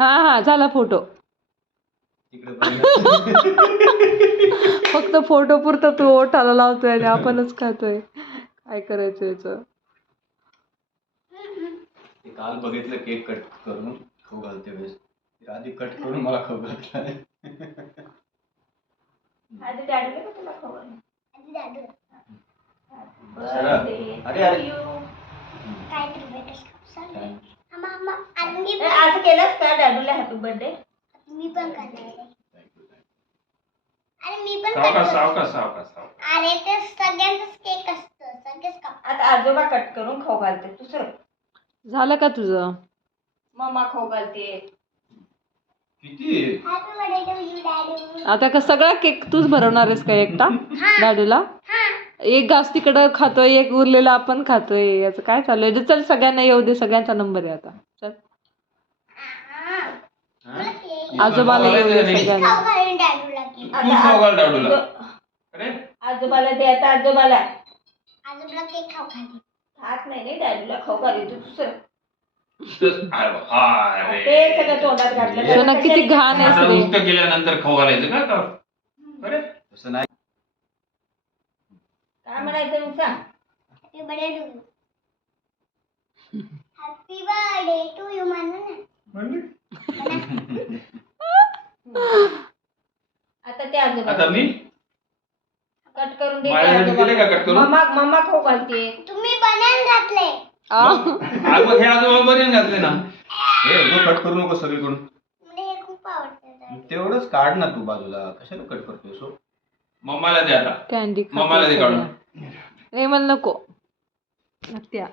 हा हा झाला फोटो. फक्त फोटो पुरतं तू ओठाला लावतोय आणि आपणच खातोय. काय करायचं याचं? काल बघितलं केक कट करून खाऊ घालते वेळेस. आधी कट करून मला खाऊ घातलाय. अरे, अरे. केलंस का डॅडूला हॅपी बर्थडे मी पण करणार आहे. अरे मी पण सावकाश करणार. सावकाश सावकाश सावकाश. अरे ते सगळ्यांचाच केक असतं सगळेच काप आता आजोबा कट करून खाऊ घालते. दुसरं? झालं का तुझं? मम्मा खाऊ घालते. किती? Happy birthday to you daddy. आता का सगळा केक तूच भरवणार आहेस का एकटा? लाडूला एक घास तिकडं खातोय एक उरलेला आपण खातोय. याचं काय चालू आहे? चल सगळ्यांना येऊ दे सगळ्यांचा नंबर आहे आता. चल आजोबाला येऊ दे सगळ्यांना खाऊ घालून डॅडूला केक तू खाऊ घाल डाडूला अरे? आजोबाला दे आता आजोबाला. आजोबाला केक खाऊ घाले हात नाही नाही डॅडूला खाऊ घाली तू दुसरं. ते अरे. सगळं तोंडात घातलं. सोना किती घाण रे उलटं केल्यानंतर खाऊ घालायचं का तसं नाही. काय म्हणायचं सांग. Happy birthday to you happy birthday to you म्हणू आता ते आजोबा आता मी? कट करून दे माझ्यासाठी दिले का cut करून? मम्मा मम्मा खाऊ घालते. तुम्ही बनान घातले. आ, आज बघ, हे आजोबा बरेन घातले ना. हे उगं कट करू नको सगळीकडून. मला हे खूप आवडतं तेवढंच काढ ना तू बाजूला. कशाला कट करतोय सो? मम्माला दे आता. कॅन्डी मम्माला दे काढून. नाही मला नको. त्या